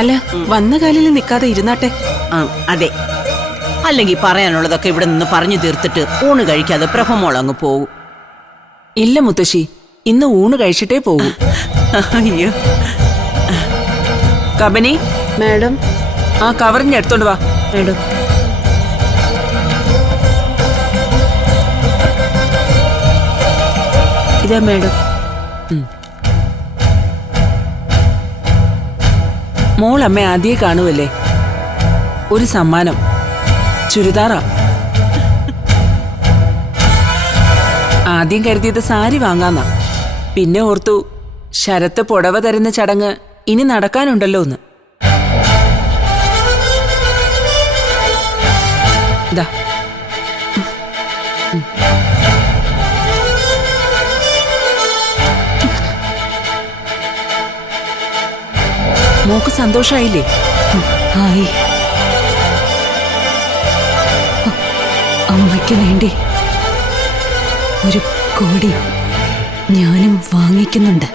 അല്ല, വന്ന കാലിൽ നിൽക്കാതെ ഇരുന്നാട്ടെ. അതെ, അല്ലെങ്കിൽ പറയാനുള്ളതൊക്കെ ഇവിടെ നിന്ന് പറഞ്ഞു തീർത്തിട്ട് ഊണ് കഴിക്കാതെ പ്രഭമോൾ അങ്ങ് പോകും. ഇല്ല മുത്തശ്ശി, ഇന്ന് ഊണ് കഴിച്ചിട്ടേ പോകൂ. അയ്യോ. കബനി മാഡം. ആ കവറിഞ്ഞ് എടുത്തോണ്ട് വാ. മാഡം. ഇതാ മാഡം. മോൾ അമ്മ ആദ്യേ കാണുമല്ലേ? ഒരു സമ്മാനം, ചുരിദാറാ. ആദ്യം കരുതിയത് സാരി വാങ്ങാന്നാ. പിന്നെ ഓർത്തു ശരത്ത് പുടവ തരുന്ന ചടങ്ങ് ഇനി നടക്കാനുണ്ടല്ലോ എന്ന്. ദാ. മോക്ക് സന്തോഷായില്ലേ? ആയി. അമ്മയ്ക്ക് വേണ്ടി ഒരു കോടി ഞാനും വാങ്ങിക്കുന്നുണ്ട്.